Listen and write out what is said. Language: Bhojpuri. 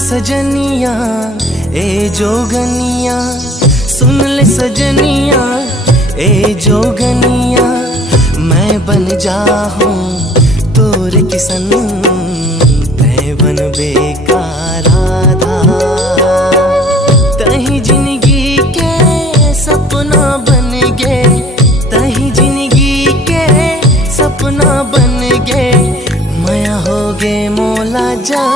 सजनिया ए जोगनिया, सुन ले सजनिया ए जोगनिया, मैं बन जाऊं तोर किसन, मैं बन बेकार आधा। तही जिंदगी के सपना बन गे, तही जिंदगी के सपना बन गे, माया हो गे मोला जा।